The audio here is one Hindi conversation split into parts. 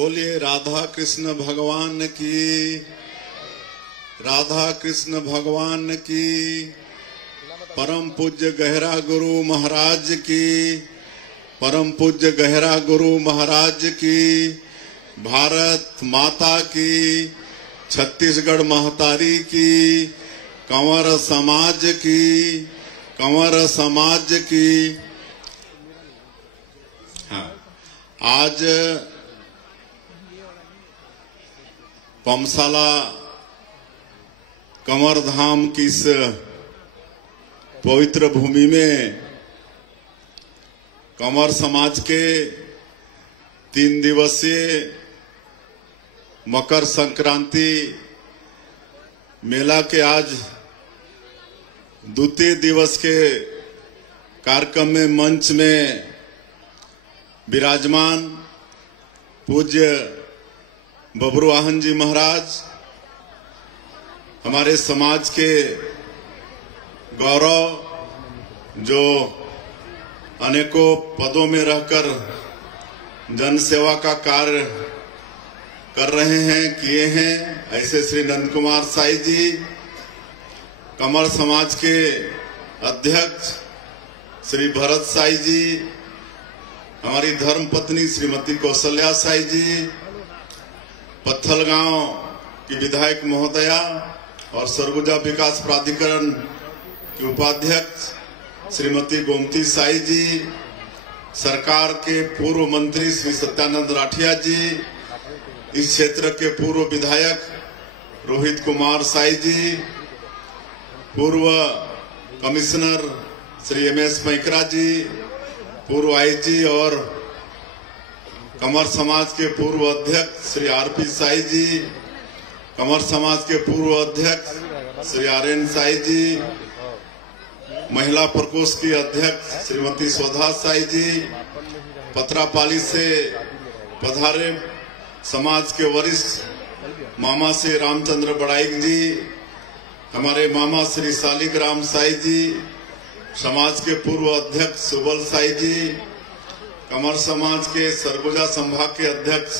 बोलिए राधा कृष्ण भगवान की, राधा कृष्ण भगवान की, परम पूज्य गहरा गुरु महाराज की, परम पूज्य गहरा गुरु महाराज की, भारत माता की, छत्तीसगढ़ महतारी की, कंवर समाज की, कंवर समाज की। हाँ, आज पमसाला कंवर धाम की इस पवित्र भूमि में कंवर समाज के 3 दिवसीय मकर संक्रांति मेला के आज द्वितीय दिवस के कार्यक्रम में मंच में विराजमान पूज्य बब्रुवाहन जी महाराज, हमारे समाज के गौरव, जो अनेकों पदों में रहकर जन सेवा का कार्य कर रहे हैं, किए हैं, ऐसे श्री नंद कुमार साई जी, कंवर समाज के अध्यक्ष श्री भरत साई जी, हमारी धर्म पत्नी श्रीमती कौशल्या साई जी, पत्थलगांव की विधायक महोदया और सरगुजा विकास प्राधिकरण की उपाध्यक्ष श्रीमती गोमती साई जी, सरकार के पूर्व मंत्री श्री सत्यानंद राठिया जी, इस क्षेत्र के पूर्व विधायक रोहित कुमार साई जी, पूर्व कमिश्नर श्री एमएस मैकरा जी, पूर्व आईजी और कंवर समाज के पूर्व अध्यक्ष श्री आरपी साई जी, कंवर समाज के पूर्व अध्यक्ष श्री आरएन साई जी, महिला प्रकोष्ठ की अध्यक्ष श्रीमती स्वधा साई जी, पत्रापाली से पधारे समाज के वरिष्ठ मामा से रामचंद्र बड़ाइक जी, हमारे मामा श्री शालिग्राम साई जी, समाज के पूर्व अध्यक्ष सुबल साई जी, कंवर समाज के सरगुजा संभाग के अध्यक्ष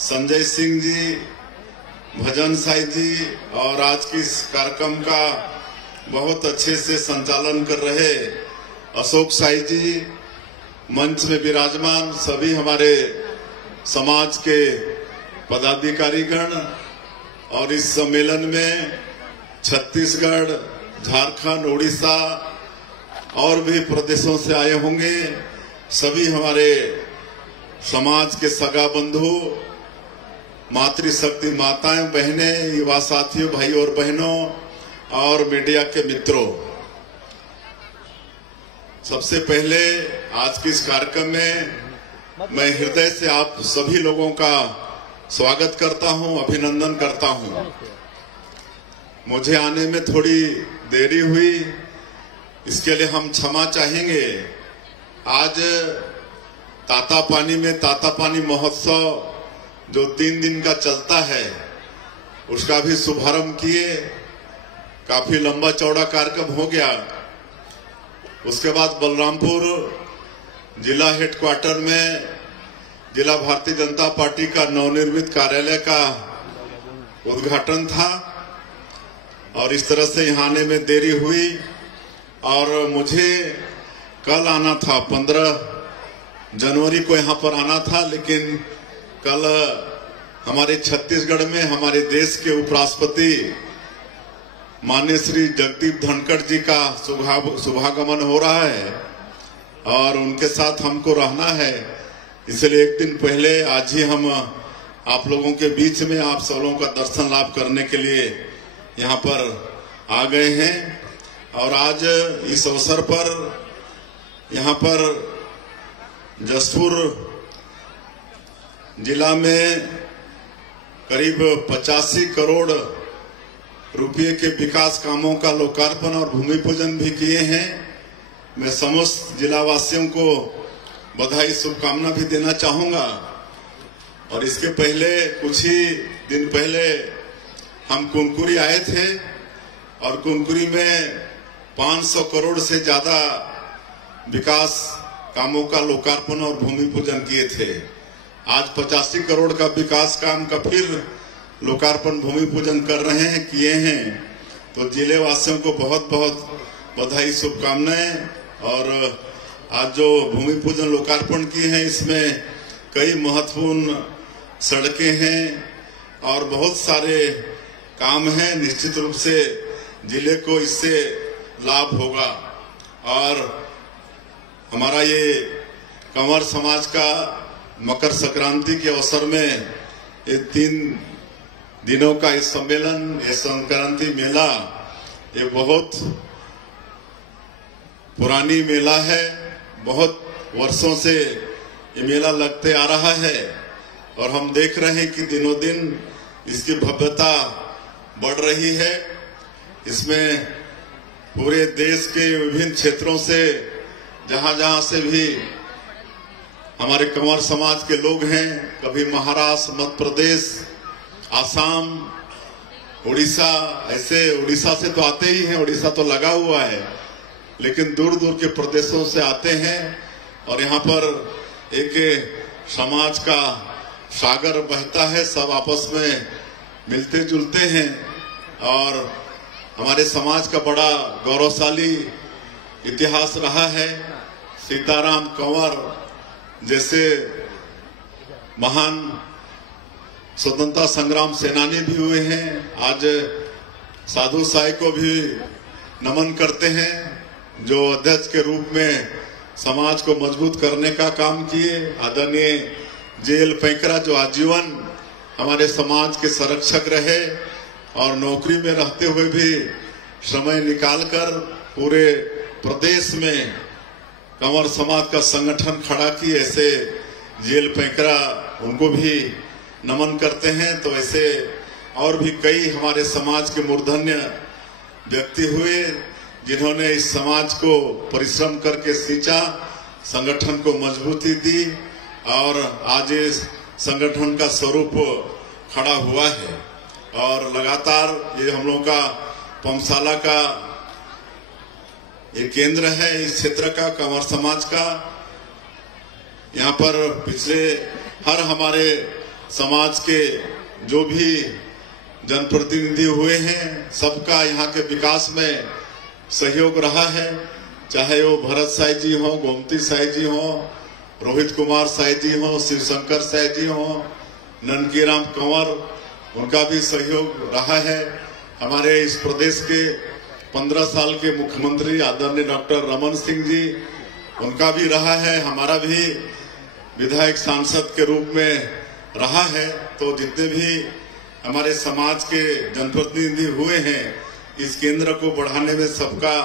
संजय सिंह जी, भजन साई जी, और आज की इस कार्यक्रम का बहुत अच्छे से संचालन कर रहे अशोक साई जी, मंच में विराजमान सभी हमारे समाज के पदाधिकारीगण, और इस सम्मेलन में छत्तीसगढ़, झारखंड, उड़ीसा और भी प्रदेशों से आए होंगे सभी हमारे समाज के सगा बंधु, मातृशक्ति माताएं, बहनें, युवा साथियों, भाई और बहनों और मीडिया के मित्रों, सबसे पहले आज के इस कार्यक्रम में मैं हृदय से आप सभी लोगों का स्वागत करता हूं, अभिनंदन करता हूं। मुझे आने में थोड़ी देरी हुई, इसके लिए हम क्षमा चाहेंगे। आज तातापानी में तातापानी महोत्सव जो 3 दिन का चलता है, उसका भी शुभारंभ किए, काफी लंबा चौड़ा कार्यक्रम हो गया। उसके बाद बलरामपुर जिला हेडक्वार्टर में जिला भारतीय जनता पार्टी का नवनिर्मित कार्यालय का उद्घाटन था, और इस तरह से यहाँ आने में देरी हुई। और मुझे कल आना था, 15 जनवरी को यहाँ पर आना था, लेकिन कल हमारे छत्तीसगढ़ में हमारे देश के उपराष्ट्रपति माननीय श्री जगदीप धनखड़ जी का शुभागमन हो रहा है, और उनके साथ हमको रहना है। इसलिए एक दिन पहले आज ही हम आप लोगों के बीच में आप सबों का दर्शन लाभ करने के लिए यहाँ पर आ गए हैं। और आज इस अवसर पर यहाँ पर जसपुर जिला में करीब 85 करोड़ रुपये के विकास कामों का लोकार्पण और भूमि पूजन भी किए हैं। मैं समस्त जिला वासियों को बधाई, शुभकामना भी देना चाहूंगा। और इसके पहले कुछ ही दिन पहले हम कुनकुरी आए थे, और कुनकुरी में 500 करोड़ से ज्यादा विकास कामों का लोकार्पण और भूमि पूजन किए थे। आज 85 करोड़ का विकास काम का फिर लोकार्पण भूमि पूजन कर रहे हैं, किए हैं। तो जिले वासियों को बहुत बहुत बधाई, शुभकामनाएं। और आज जो भूमि पूजन लोकार्पण की है, इसमें कई महत्वपूर्ण सड़कें हैं और बहुत सारे काम हैं। निश्चित रूप से जिले को इससे लाभ होगा। और हमारा ये कंवर समाज का मकर संक्रांति के अवसर में ये 3 दिनों का इस सम्मेलन, ये संक्रांति मेला, ये बहुत पुरानी मेला है। बहुत वर्षों से ये मेला लगते आ रहा है और हम देख रहे हैं कि दिनों दिन इसकी भव्यता बढ़ रही है। इसमें पूरे देश के विभिन्न क्षेत्रों से, जहां से भी हमारे कंवर समाज के लोग हैं, कभी महाराष्ट्र, मध्य प्रदेश, आसाम, उड़ीसा, ऐसे उड़ीसा से तो आते ही हैं, उड़ीसा तो लगा हुआ है, लेकिन दूर दूर के प्रदेशों से आते हैं और यहाँ पर एक समाज का सागर बहता है। सब आपस में मिलते जुलते हैं और हमारे समाज का बड़ा गौरवशाली इतिहास रहा है। सीताराम कंवर जैसे महान स्वतंत्रता संग्राम सेनानी भी हुए हैं। आज साधु साई को भी नमन करते हैं, जो अध्यक्ष के रूप में समाज को मजबूत करने का काम किए। आदरणीय जेल पैकरा, जो आजीवन हमारे समाज के संरक्षक रहे और नौकरी में रहते हुए भी समय निकालकर पूरे प्रदेश में कंवर समाज का संगठन खड़ा किए, ऐसे जेल पैकरा, उनको भी नमन करते हैं। तो ऐसे और भी कई हमारे समाज के मूर्धन्य व्यक्ति हुए, जिन्होंने इस समाज को परिश्रम करके सींचा, संगठन को मजबूती दी और आज इस संगठन का स्वरूप खड़ा हुआ है। और लगातार ये हम लोगों का पमसाला का ये केंद्र है, इस क्षेत्र का, कंवर समाज का। यहाँ पर पिछले हर हमारे समाज के जो भी जनप्रतिनिधि हुए हैं, सबका यहाँ के विकास में सहयोग रहा है। चाहे वो भरत साई जी हो, गोमती साई जी हो, रोहित कुमार साई जी हो, शिवशंकर साई जी हो, ननकीराम कंवर, उनका भी सहयोग रहा है। हमारे इस प्रदेश के 15 साल के मुख्यमंत्री आदरणीय डॉक्टर रमन सिंह जी, उनका भी रहा है। हमारा भी विधायक सांसद के रूप में रहा है। तो जितने भी हमारे समाज के जनप्रतिनिधि हुए हैं, इस केंद्र को बढ़ाने में सबका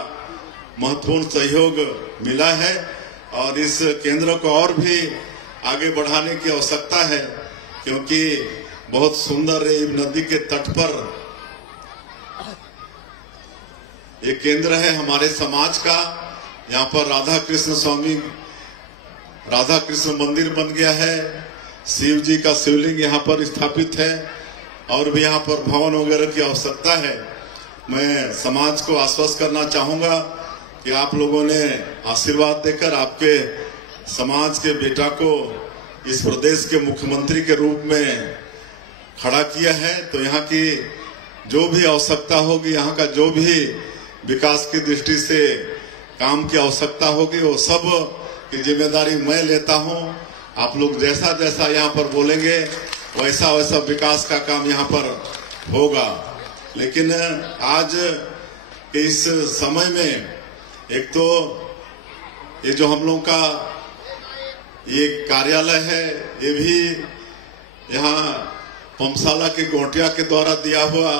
महत्वपूर्ण सहयोग मिला है और इस केंद्र को और भी आगे बढ़ाने की आवश्यकता है, क्योंकि बहुत सुंदर नदी के तट पर एक केंद्र है हमारे समाज का। यहाँ पर राधा कृष्ण मंदिर बन गया है, शिव जी का शिवलिंग यहाँ पर स्थापित है और भी यहाँ पर भवन वगैरह की आवश्यकता है। मैं समाज को आश्वस्त करना चाहूंगा कि आप लोगों ने आशीर्वाद देकर आपके समाज के बेटा को इस प्रदेश के मुख्यमंत्री के रूप में खड़ा किया है। तो यहाँ की जो भी आवश्यकता होगी, यहाँ का जो भी विकास की दृष्टि से काम की आवश्यकता होगी, वो सब की जिम्मेदारी मैं लेता हूँ। आप लोग जैसा जैसा यहाँ पर बोलेंगे, वैसा वैसा विकास का काम यहाँ पर होगा। लेकिन आज इस समय में एक तो ये जो हम लोग का ये कार्यालय है, ये भी यहाँ पमसाला के गोटिया के द्वारा दिया हुआ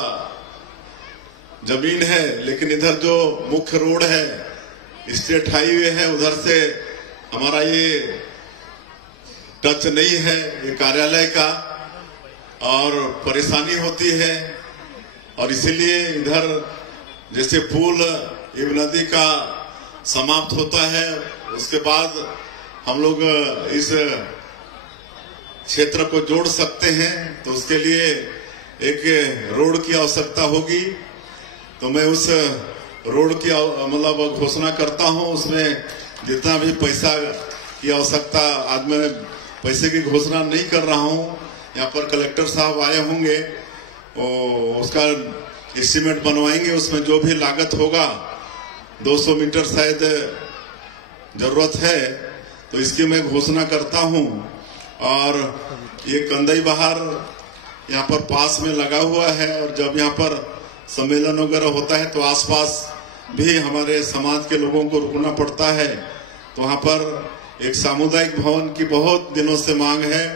जमीन है, लेकिन इधर जो मुख्य रोड है, स्टेट हाईवे है, उधर से हमारा ये टच नहीं है ये कार्यालय का और परेशानी होती है। और इसीलिए इधर जैसे पुल इब नदी का समाप्त होता है, उसके बाद हम लोग इस क्षेत्र को जोड़ सकते हैं, तो उसके लिए एक रोड की आवश्यकता होगी। तो मैं उस रोड की मतलब घोषणा करता हूं, उसमें जितना भी पैसा की आवश्यकता आज मैं पैसे की घोषणा नहीं कर रहा हूं। यहाँ पर कलेक्टर साहब आए होंगे, उसका एस्टीमेट बनवाएंगे, उसमें जो भी लागत होगा 200 मीटर शायद जरूरत है, तो इसकी मैं घोषणा करता हूं। और ये कंदई बहार यहाँ पर पास में लगा हुआ है, और जब यहाँ पर सम्मेलन वगैरह होता है तो आसपास भी हमारे समाज के लोगों को रुकना पड़ता है। तो वहाँ पर एक सामुदायिक भवन की बहुत दिनों से मांग है,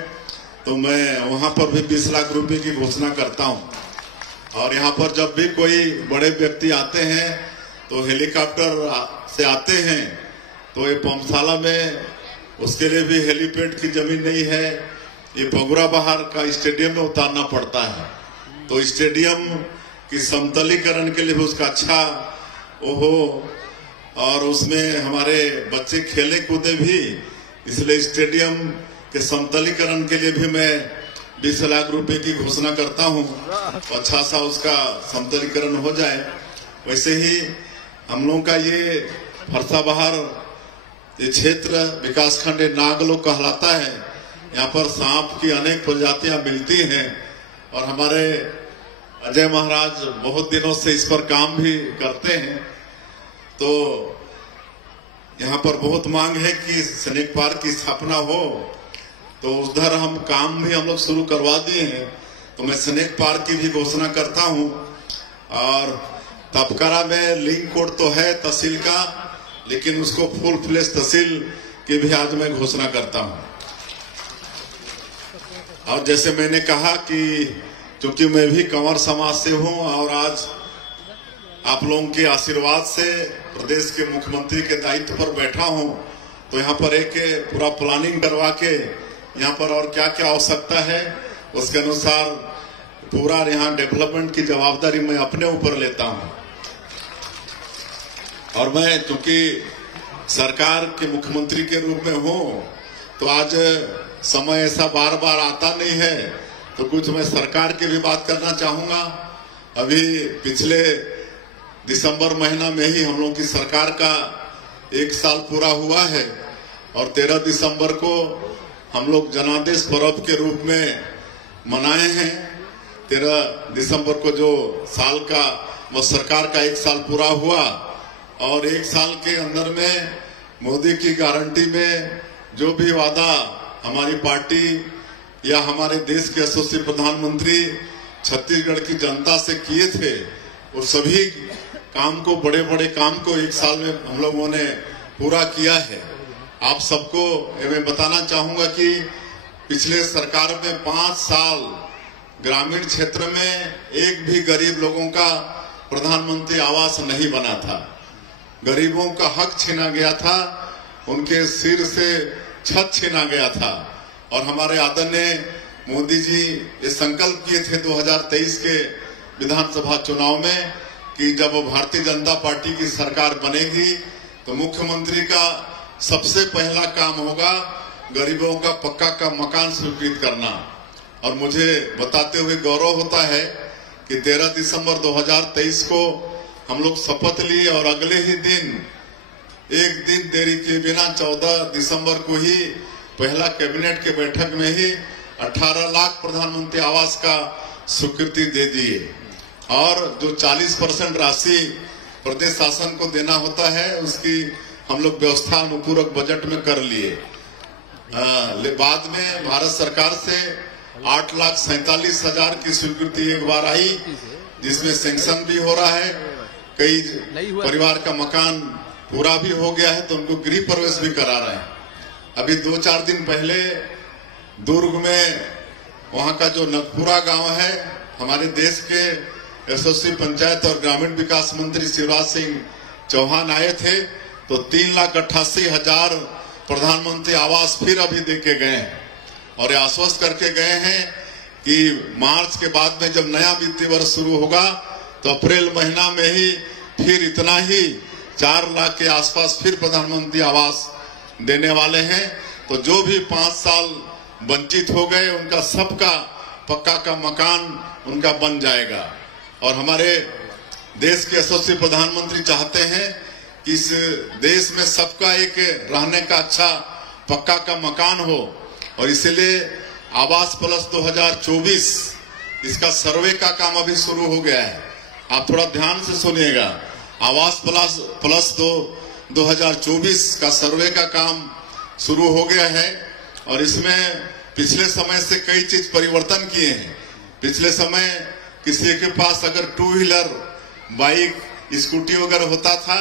तो मैं वहाँ पर भी 20 लाख रुपए की घोषणा करता हूँ। और यहाँ पर जब भी कोई बड़े व्यक्ति आते हैं तो हेलीकॉप्टर से आते हैं, तो ये पंपशाला में उसके लिए भी हेलीपैड की जमीन नहीं है, ये बगुरा बहार का स्टेडियम में उतारना पड़ता है। तो स्टेडियम की समतलीकरण के लिए भी उसका अच्छा वो हो, और उसमें हमारे बच्चे खेले कूदे भी, इसलिए स्टेडियम के समतलीकरण के लिए भी मैं 20 लाख रुपए की घोषणा करता हूं, अच्छा सा उसका समतलीकरण हो जाए। वैसे ही हम लोगों का ये फरसा बहार ये क्षेत्र विकासखंड नागलोक कहलाता है। यहाँ पर सांप की अनेक प्रजातियां मिलती हैं, और हमारे अजय महाराज बहुत दिनों से इस पर काम भी करते हैं। तो यहाँ पर बहुत मांग है कि स्नेक पार्क की स्थापना हो, तो उधर हम काम भी हम लोग शुरू करवा दिए हैं। तो मैं स्नेक पार्क की भी घोषणा करता हूँ। और तपकरा में लिंक कोड तो है तहसील का, लेकिन उसको फुल फ्लेश तहसील की भी आज मैं घोषणा करता हूँ। और जैसे मैंने कहा कि क्योंकि मैं भी कंवर समाज से हूँ, और आज आप लोगों के आशीर्वाद से प्रदेश के मुख्यमंत्री के दायित्व पर बैठा हूं, तो यहाँ पर एक पूरा प्लानिंग करवा के यहाँ पर और क्या क्या आवश्यकता है उसके अनुसार पूरा यहाँ डेवलपमेंट की जवाबदारी मैं अपने ऊपर लेता हूं। और मैं चूंकि सरकार के मुख्यमंत्री के रूप में हूं, तो आज समय ऐसा बार बार आता नहीं है, तो कुछ मैं सरकार की भी बात करना चाहूंगा। अभी पिछले दिसंबर महीना में ही हम लोग की सरकार का 1 साल पूरा हुआ है, और 13 दिसंबर को हम लोग जनादेश पर्व के रूप में मनाए हैं। 13 दिसंबर को जो साल का वो सरकार का 1 साल पूरा हुआ, और 1 साल के अंदर में मोदी की गारंटी में जो भी वादा हमारी पार्टी या हमारे देश के यशस्वी प्रधानमंत्री छत्तीसगढ़ की जनता से किए थे, वो सभी काम को, बड़े बड़े काम को 1 साल में हम लोगों ने पूरा किया है। आप सबको मैं बताना चाहूंगा कि पिछले सरकार में 5 साल ग्रामीण क्षेत्र में एक भी गरीब लोगों का प्रधानमंत्री आवास नहीं बना था। गरीबों का हक छीना गया था, उनके सिर से छत छीना गया था। और हमारे आदरणीय मोदी जी ये संकल्प किए थे 2023 के विधानसभा चुनाव में कि जब भारतीय जनता पार्टी की सरकार बनेगी तो मुख्यमंत्री का सबसे पहला काम होगा गरीबों का पक्का का मकान स्वीकृत करना। और मुझे बताते हुए गौरव होता है कि 13 दिसंबर 2023 को हम लोग शपथ लिए, और अगले ही दिन, एक दिन देरी के बिना 14 दिसंबर को ही पहला कैबिनेट के बैठक में ही 18 लाख प्रधानमंत्री आवास का स्वीकृति दे दिए। और जो 40% राशि प्रदेश शासन को देना होता है उसकी हम लोग व्यवस्था अनुपूरक बजट में कर लिए। बाद में भारत सरकार से 8,47,000 की स्वीकृति एक बार आई, जिसमें सैंक्शन भी हो रहा है। कई परिवार का मकान पूरा भी हो गया है, तो उनको गृह प्रवेश भी करा रहे हैं। अभी 2-4 दिन पहले दुर्ग में वहां का जो नगपुरा गांव है, हमारे देश के यशस्वी पंचायत और ग्रामीण विकास मंत्री शिवराज सिंह चौहान आए थे, तो 3,88,000 प्रधानमंत्री आवास फिर अभी देके गए हैं। और ये आश्वस्त करके गए हैं कि मार्च के बाद में जब नया वित्तीय वर्ष शुरू होगा तो अप्रैल महीना में ही फिर इतना ही 4 लाख के आसपास फिर प्रधानमंत्री आवास देने वाले हैं। तो जो भी 5 साल वंचित हो गए उनका सबका पक्का का मकान उनका बन जाएगा। और हमारे देश के यशस्वी प्रधानमंत्री चाहते हैं कि इस देश में सबका एक रहने का अच्छा पक्का का मकान हो। और इसीलिए आवास प्लस 2024 इसका सर्वे का काम अभी शुरू हो गया है। आप थोड़ा ध्यान से सुनिएगा। आवास प्लस 2024 का सर्वे का काम शुरू हो गया है और इसमें पिछले समय से कई चीज परिवर्तन किए हैं। पिछले समय किसी के पास अगर टू व्हीलर, बाइक, स्कूटी वगैरह होता था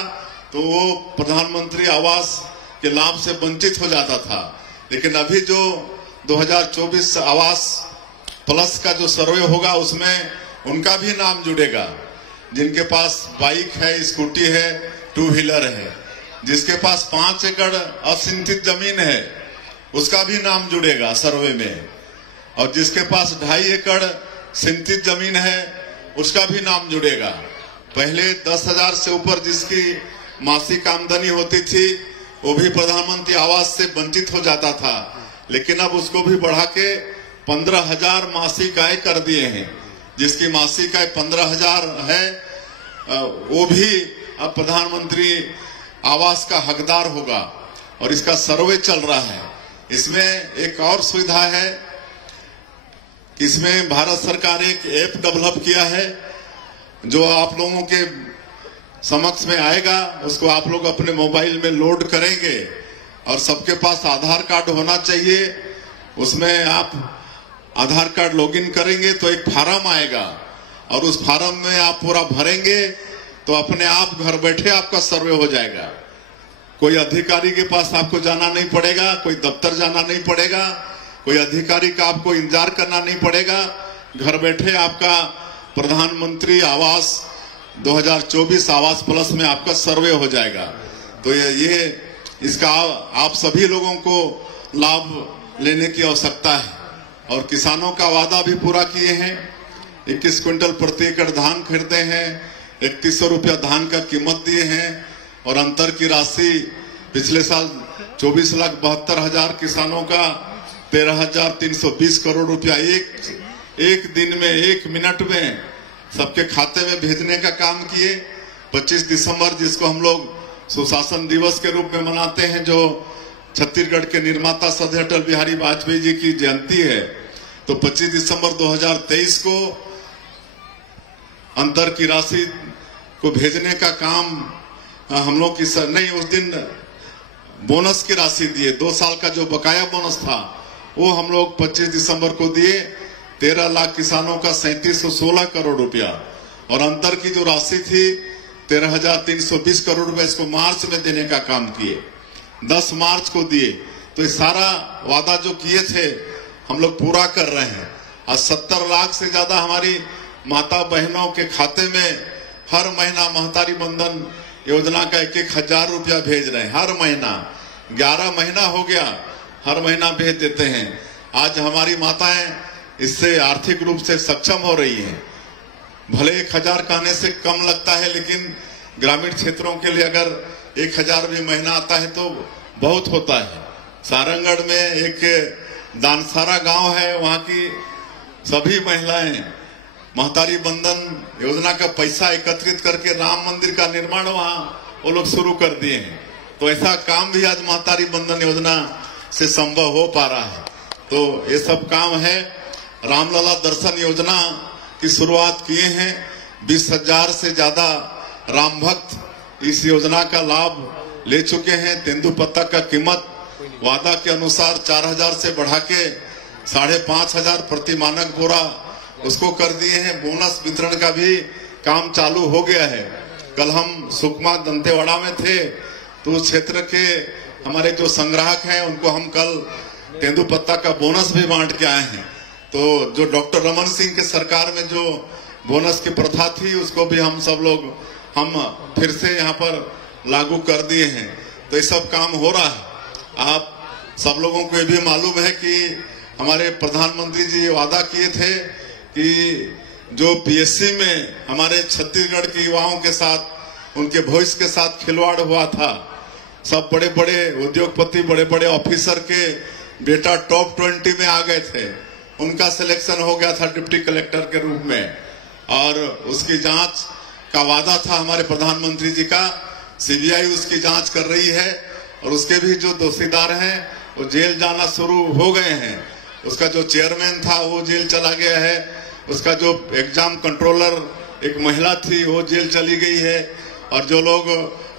तो वो प्रधानमंत्री आवास के लाभ से वंचित हो जाता था, लेकिन अभी जो 2024 आवास प्लस का जो सर्वे होगा उसमें उनका भी नाम जुड़ेगा। जिनके पास बाइक है, स्कूटी है, टू व्हीलर है, जिसके पास 5 एकड़ असिंचित जमीन है उसका भी नाम जुड़ेगा सर्वे में, और जिसके पास 2.5 एकड़ सिंचित जमीन है उसका भी नाम जुड़ेगा। पहले 10,000 से ऊपर जिसकी मासिक आमदनी होती थी वो भी प्रधानमंत्री आवास से वंचित हो जाता था, लेकिन अब उसको भी बढ़ा के 15,000 मासिक आय कर दिए हैं। जिसकी मासिक आय 15,000 है वो भी अब प्रधानमंत्री आवास का हकदार होगा और इसका सर्वे चल रहा है। इसमें एक और सुविधा है, इसमें भारत सरकार एक ऐप डेवलप किया है जो आप लोगों के समक्ष में आएगा। उसको आप लोग अपने मोबाइल में लोड करेंगे और सबके पास आधार कार्ड होना चाहिए। उसमें आप आधार कार्ड लॉगिन करेंगे तो एक फार्म आएगा और उस फार्म में आप पूरा भरेंगे तो अपने आप घर बैठे आपका सर्वे हो जाएगा। कोई अधिकारी के पास आपको जाना नहीं पड़ेगा, कोई दफ्तर जाना नहीं पड़ेगा, कोई अधिकारी का आपको इंतजार करना नहीं पड़ेगा। घर बैठे आपका प्रधानमंत्री आवास 2024 आवास प्लस में आपका सर्वे हो जाएगा। तो ये इसका आप सभी लोगों को लाभ लेने की आवश्यकता है। और किसानों का वादा भी पूरा किए हैं। 21 क्विंटल प्रति एकड़ धान खरीदे हैं, 3100 रुपया धान का कीमत दिए हैं और अंतर की राशि पिछले साल 24,72,000 किसानों का 13,320 करोड़ रुपया एक दिन में, 1 मिनट में सबके खाते में भेजने का काम किए। 25 दिसंबर जिसको हम लोग सुशासन दिवस के रूप में मनाते हैं, जो छत्तीसगढ़ के निर्माता श्रद्धेय अटल बिहारी वाजपेयी जी की जयंती है, तो 25 दिसंबर 2023 को अंतर की राशि को भेजने का काम हम लोग नहीं, उस दिन बोनस की राशि दिए। 2 साल का जो बकाया बोनस था वो हम लोग 25 दिसंबर को दिए। 13 लाख किसानों का 3716 करोड़ रुपया और अंतर की जो राशि थी 13,320 करोड़ रुपया, इसको मार्च में देने का काम किए। 10 मार्च को दिए। तो ये सारा वादा जो किए थे हम लोग पूरा कर रहे हैं। आज 70 लाख से ज्यादा हमारी माता बहनों के खाते में हर महीना महतारी बंधन योजना का 1,000 रुपया भेज रहे हैं। हर महीना 11 महीना हो गया, हर महीना भेज देते हैं। आज हमारी माताएं इससे आर्थिक रूप से सक्षम हो रही हैं। भले 1,000 कहने से कम लगता है, लेकिन ग्रामीण क्षेत्रों के लिए अगर 1,000 भी महीना आता है तो बहुत होता है। सारंगढ़ में एक दानसारा गांव है, वहां की सभी महिलाएं महतारी बंधन योजना का पैसा एकत्रित करके राम मंदिर का निर्माण वहां वो लोग शुरू कर दिए हैं। तो ऐसा काम भी आज महतारी बंधन योजना से संभव हो पा रहा है। तो ये सब काम है। रामलला दर्शन योजना की शुरुआत किए हैं। 20,000 से ज्यादा राम भक्त इस योजना का लाभ ले चुके हैं। तेंदुपत्ता का कीमत वादा के अनुसार 4,000 से बढ़ा के 5,500 प्रति मानक बोरा उसको कर दिए हैं। बोनस वितरण का भी काम चालू हो गया है। कल हम सुकमा दंतेवाड़ा में थे तो उस क्षेत्र के हमारे जो संग्राहक हैं उनको हम कल तेंदुपत्ता का बोनस भी बांट के आए हैं। तो जो डॉक्टर रमन सिंह के सरकार में जो बोनस की प्रथा थी उसको भी हम सब लोग फिर से यहाँ पर लागू कर दिए हैं। तो ये सब काम हो रहा है। आप सब लोगों को ये भी मालूम है कि हमारे प्रधानमंत्री जी वादा किए थे कि जो पीएससी में हमारे छत्तीसगढ़ के युवाओं के साथ, उनके भविष्य के साथ खिलवाड़ हुआ था, सब बड़े बड़े उद्योगपति, बड़े बड़े ऑफिसर के बेटा टॉप 20 में आ गए थे। उनका सिलेक्शन हो गया था डिप्टी कलेक्टर के रूप में और उसकी जांच का वादा था हमारे प्रधानमंत्री जी का। सीबीआई उसकी जांच कर रही है और उसके भी जो दोषीदार हैं वो जेल जाना शुरू हो गए हैं। उसका जो चेयरमैन था वो जेल चला गया है, उसका जो एग्जाम कंट्रोलर एक महिला थी वो जेल चली गई है, और जो लोग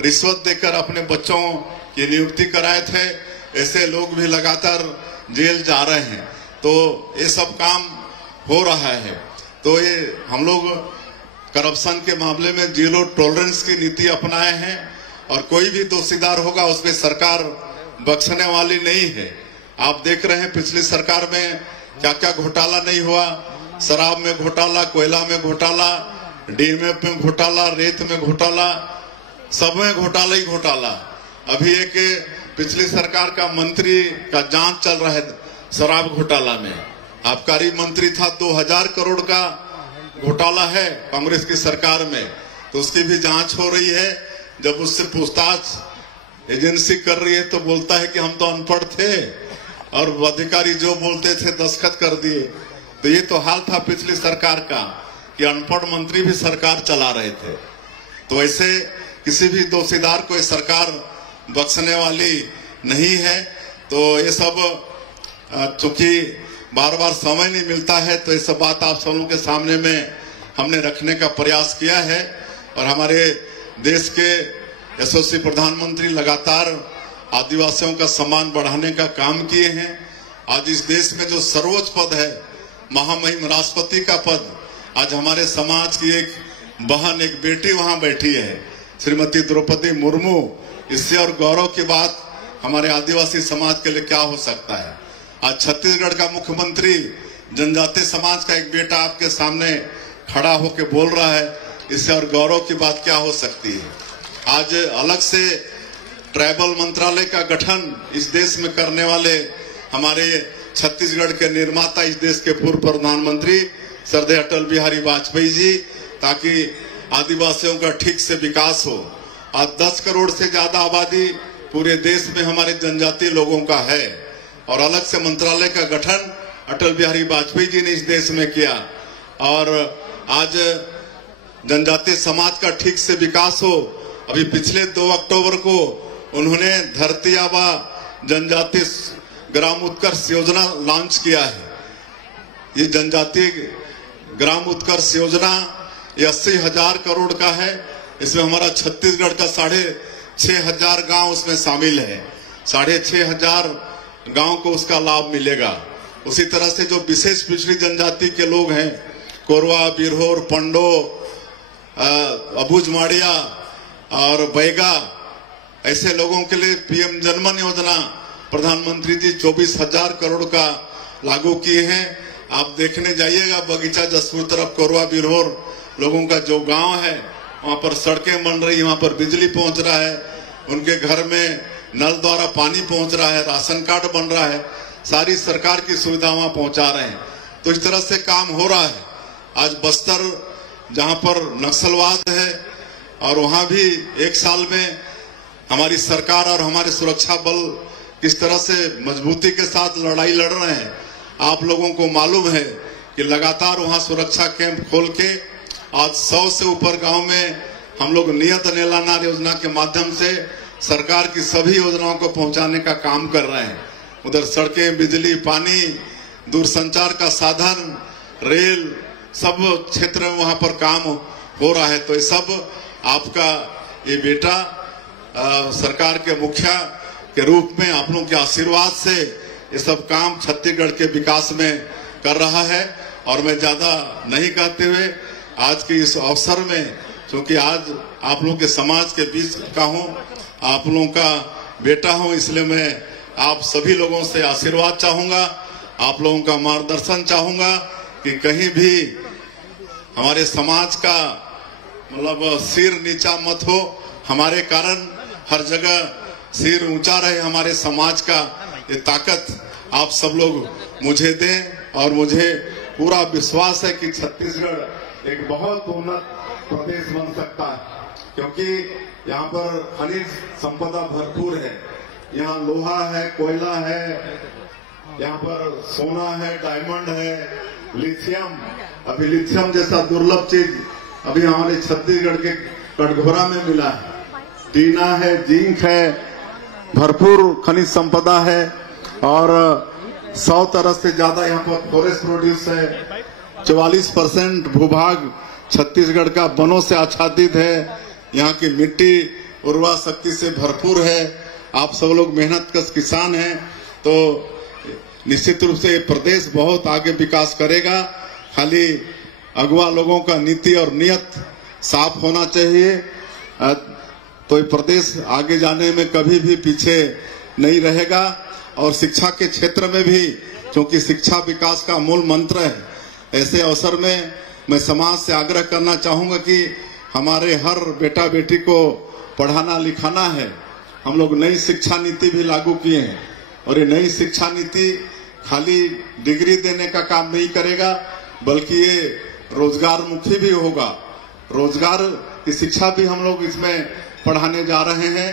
रिश्वत देकर अपने बच्चों की नियुक्ति कराए थे ऐसे लोग भी लगातार जेल जा रहे हैं। तो ये सब काम हो रहा है। तो ये हम लोग करप्शन के मामले में जीरो टॉलरेंस की नीति अपनाए हैं, और कोई भी दोषीदार होगा उसमें सरकार बख्शने वाली नहीं है। आप देख रहे हैं पिछली सरकार में क्या क्या घोटाला नहीं हुआ। शराब में घोटाला, कोयला में घोटाला, डीएमएफ में घोटाला, रेत में घोटाला, सब में घोटाला ही घोटाला। अभी एक पिछली सरकार का मंत्री का जांच चल रहा है शराब घोटाला में। आबकारी मंत्री था, 2000 करोड़ का घोटाला है कांग्रेस की सरकार में, तो उसकी भी जांच हो रही है। जब उससे पूछताछ एजेंसी कर रही है तो बोलता है कि हम तो अनपढ़ थे और अधिकारी जो बोलते थे दस्तखत कर दिए। तो ये तो हाल था पिछली सरकार का कि अनपढ़ मंत्री भी सरकार चला रहे थे। तो ऐसे किसी भी दोषीदार को सरकार बख्शने वाली नहीं है। तो ये सब चूंकि बार बार समय नहीं मिलता है तो ये सब बात आप सब लोगों के सामने में हमने रखने का प्रयास किया है। और हमारे देश के यशस्वी प्रधानमंत्री लगातार आदिवासियों का सम्मान बढ़ाने का काम किए हैं। आज इस देश में जो सर्वोच्च पद है महामहिम राष्ट्रपति का पद, आज हमारे समाज की एक बहन, एक बेटी वहां बैठी है, श्रीमती द्रौपदी मुर्मू। इससे और गौरव की बात हमारे आदिवासी समाज के लिए क्या हो सकता है। आज छत्तीसगढ़ का मुख्यमंत्री जनजातीय समाज का एक बेटा आपके सामने खड़ा होकर बोल रहा है, इससे और गौरव की बात क्या हो सकती है। आज अलग से ट्राइबल मंत्रालय का गठन इस देश में करने वाले हमारे छत्तीसगढ़ के निर्माता, इस देश के पूर्व प्रधानमंत्री श्रद्धेय अटल बिहारी वाजपेयी जी, ताकि आदिवासियों का ठीक से विकास हो। आज 10 करोड़ से ज्यादा आबादी पूरे देश में हमारे जनजातीय लोगों का है, और अलग से मंत्रालय का गठन अटल बिहारी वाजपेयी जी ने इस देश में किया। और आज जनजातीय समाज का ठीक से विकास हो। अभी पिछले 2 अक्टूबर को उन्होंने धरती आबा जनजातीय ग्राम उत्कर्ष योजना लॉन्च किया है। ये जनजातीय ग्राम उत्कर्ष योजना 80,000 करोड़ का है। इसमें हमारा छत्तीसगढ़ का 6,500 गांव उसमें शामिल है। 6,500 गांव को उसका लाभ मिलेगा। उसी तरह से जो विशेष पिछड़ी जनजाति के लोग हैं, कोरवा, बिरहोर, पंडो, अबुझ माड़िया और बैगा, ऐसे लोगों के लिए पीएम जनमन योजना प्रधानमंत्री जी 24,000 करोड़ का लागू किए हैं। आप देखने जाइएगा बगीचा जसपुर तरफ, कोरवा, बिरहोर लोगों का जो गांव है वहां पर सड़कें बन रही है, वहां पर बिजली पहुंच रहा है, उनके घर में नल द्वारा पानी पहुंच रहा है, राशन कार्ड बन रहा है, सारी सरकार की सुविधा वहां पहुंचा रहे हैं। तो इस तरह से काम हो रहा है। आज बस्तर जहां पर नक्सलवाद है और वहां भी 1 साल में हमारी सरकार और हमारे सुरक्षा बल किस तरह से मजबूती के साथ लड़ाई लड़ रहे हैं। आप लोगों को मालूम है कि लगातार वहां सुरक्षा कैंप खोल के आज 100 से ऊपर गांव में हम लोग नियत नीलानार योजना के माध्यम से सरकार की सभी योजनाओं को पहुंचाने का काम कर रहे हैं। उधर सड़कें, बिजली, पानी, दूरसंचार का साधन, रेल, सब क्षेत्र में वहां पर काम हो रहा है। तो ये सब आपका ये बेटा सरकार के मुखिया के रूप में आप लोगों के आशीर्वाद से ये सब काम छत्तीसगढ़ के विकास में कर रहा है। और मैं ज्यादा नहीं कहते हुए आज के इस अवसर में, क्योंकि आज आप लोगों के समाज के बीच का हूं, आप लोगों का बेटा हूं, इसलिए मैं आप सभी लोगों से आशीर्वाद चाहूंगा, आप लोगों का मार्गदर्शन चाहूंगा कि कहीं भी हमारे समाज का मतलब सिर नीचा मत हो। हमारे कारण हर जगह सिर ऊंचा रहे हमारे समाज का। ये ताकत आप सब लोग मुझे दें, और मुझे पूरा विश्वास है कि छत्तीसगढ़ एक बहुत उन्नत प्रदेश बन सकता है, क्योंकि यहाँ पर खनिज संपदा भरपूर है। यहाँ लोहा है, कोयला है, यहाँ पर सोना है, डायमंड है, लिथियम। अभी लिथियम जैसा दुर्लभ चीज अभी हमारे छत्तीसगढ़ के कटघोरा में मिला है। टीना है, जिंक है, भरपूर खनिज संपदा है। और 100 तरह से ज्यादा यहाँ पर फॉरेस्ट प्रोड्यूस है। 44% भूभाग छत्तीसगढ़ का वनों से आच्छादित है। यहाँ की मिट्टी उर्वरा शक्ति से भरपूर है। आप सब लोग मेहनतकश किसान हैं, तो निश्चित रूप से ये प्रदेश बहुत आगे विकास करेगा। खाली अगुवा लोगों का नीति और नियत साफ होना चाहिए, तो ये प्रदेश आगे जाने में कभी भी पीछे नहीं रहेगा। और शिक्षा के क्षेत्र में भी, क्योंकि शिक्षा विकास का मूल मंत्र है, ऐसे अवसर में मैं समाज से आग्रह करना चाहूंगा कि हमारे हर बेटा बेटी को पढ़ाना लिखाना है। हम लोग नई शिक्षा नीति भी लागू किए हैं, और ये नई शिक्षा नीति खाली डिग्री देने का काम नहीं करेगा, बल्कि ये रोजगार मुखी भी होगा। रोजगार की शिक्षा भी हम लोग इसमें पढ़ाने जा रहे हैं।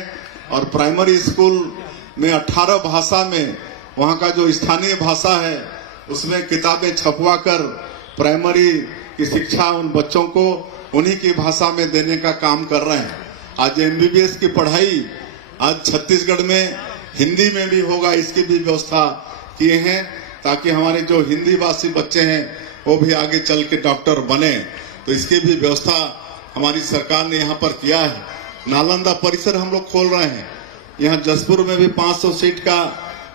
और प्राइमरी स्कूल में 18 भाषा में, वहाँ का जो स्थानीय भाषा है उसमें किताबें छपवा कर प्राइमरी की शिक्षा उन बच्चों को उन्हीं की भाषा में देने का काम कर रहे हैं। आज MBBS की पढ़ाई आज छत्तीसगढ़ में हिंदी में भी होगा, इसकी भी व्यवस्था किए हैं, ताकि हमारे जो हिंदी भाषी बच्चे हैं वो भी आगे चल के डॉक्टर बने। तो इसकी भी व्यवस्था हमारी सरकार ने यहाँ पर किया है। नालंदा परिसर हम लोग खोल रहे हैं। यहाँ जसपुर में भी 500 सीट का,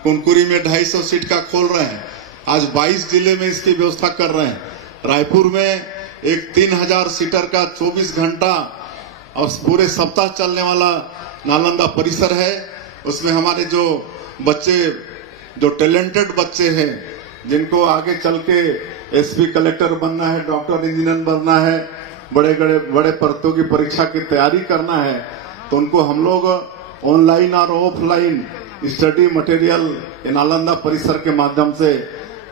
कुनकुरी में 250 सीट का खोल रहे हैं। आज 22 जिले में इसकी व्यवस्था कर रहे हैं। रायपुर में एक 3000 सीटर का 24 घंटा और पूरे सप्ताह चलने वाला नालंदा परिसर है। उसमें हमारे जो बच्चे, जो टैलेंटेड बच्चे हैं, जिनको आगे चल के SP कलेक्टर बनना है, डॉक्टर इंजीनियर बनना है, बड़े पदों की परीक्षा की तैयारी करना है, तो उनको हम लोग ऑनलाइन और ऑफलाइन स्टडी मटेरियल नालंदा परिसर के माध्यम से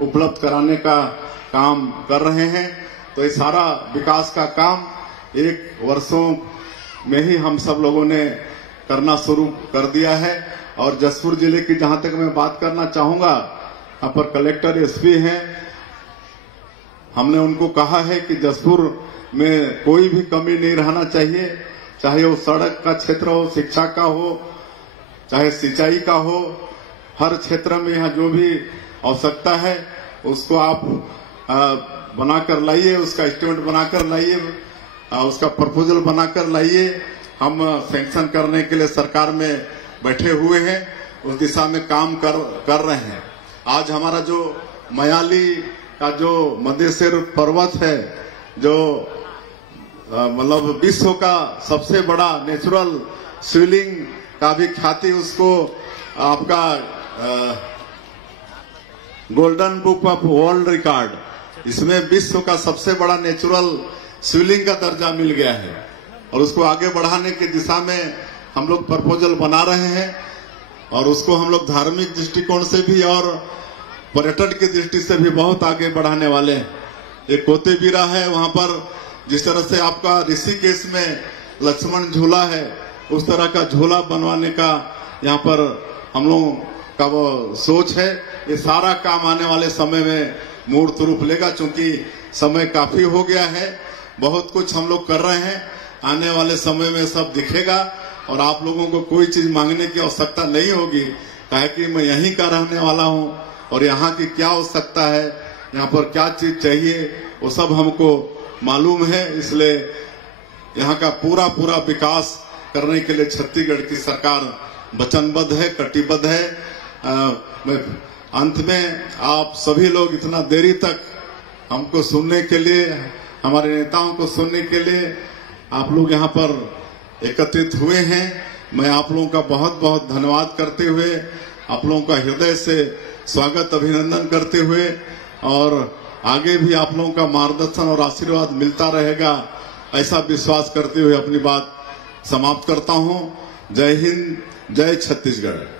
उपलब्ध कराने का काम कर रहे हैं। तो ये सारा विकास का काम 1 वर्षों में ही हम सब लोगों ने करना शुरू कर दिया है। और जसपुर जिले की जहां तक मैं बात करना चाहूंगा, यहाँ पर कलेक्टर SP हैं। हमने उनको कहा है कि जसपुर में कोई भी कमी नहीं रहना चाहिए, चाहे वो सड़क का क्षेत्र हो, शिक्षा का हो, चाहे सिंचाई का हो। हर क्षेत्र में यहाँ जो भी आवश्यकता है उसको आप बनाकर लाइए, उसका एस्टीमेट बनाकर लाइए, उसका प्रपोजल बनाकर लाइए। हम सैंक्शन करने के लिए सरकार में बैठे हुए हैं, उस दिशा में काम कर रहे हैं। आज हमारा जो मयाली का जो मदेसर पर्वत है, जो मतलब विश्व का सबसे बड़ा नेचुरल शिवलिंग का भी ख्याति, उसको आपका golden book of world record, इसमें विश्व का सबसे बड़ा नेचुरल शिवलिंग का दर्जा मिल गया है। और उसको आगे बढ़ाने की दिशा में हम लोग प्रपोजल बना रहे हैं, और उसको हम लोग धार्मिक दृष्टिकोण से भी और पर्यटन की दृष्टि से भी बहुत आगे बढ़ाने वाले हैं। एक कोतेबीरा है, वहां पर जिस तरह से आपका ऋषिकेश में लक्ष्मण झूला है, उस तरह का झूला बनवाने का यहाँ पर हम लोगों का वो सोच है। ये सारा काम आने वाले समय में मूर्त रूप लेगा, क्योंकि समय काफी हो गया है। बहुत कुछ हम लोग कर रहे हैं, आने वाले समय में सब दिखेगा। और आप लोगों को कोई चीज मांगने की आवश्यकता नहीं होगी, काहे कि मैं यहीं का रहने वाला हूँ, और यहाँ की क्या आवश्यकता है, यहाँ पर क्या चीज चाहिए, वो सब हमको मालूम है। इसलिए यहाँ का पूरा विकास करने के लिए छत्तीसगढ़ की सरकार वचनबद्ध है, कटिबद्ध है। अंत में आप सभी लोग इतना देरी तक हमको सुनने के लिए, हमारे नेताओं को सुनने के लिए आप लोग यहाँ पर एकत्रित हुए हैं। मैं आप लोगों का बहुत बहुत धन्यवाद करते हुए, आप लोगों का हृदय से स्वागत अभिनंदन करते हुए, और आगे भी आप लोगों का मार्गदर्शन और आशीर्वाद मिलता रहेगा, ऐसा विश्वास करते हुए अपनी बात समाप्त करता हूँ। जय हिंद, जय छत्तीसगढ़।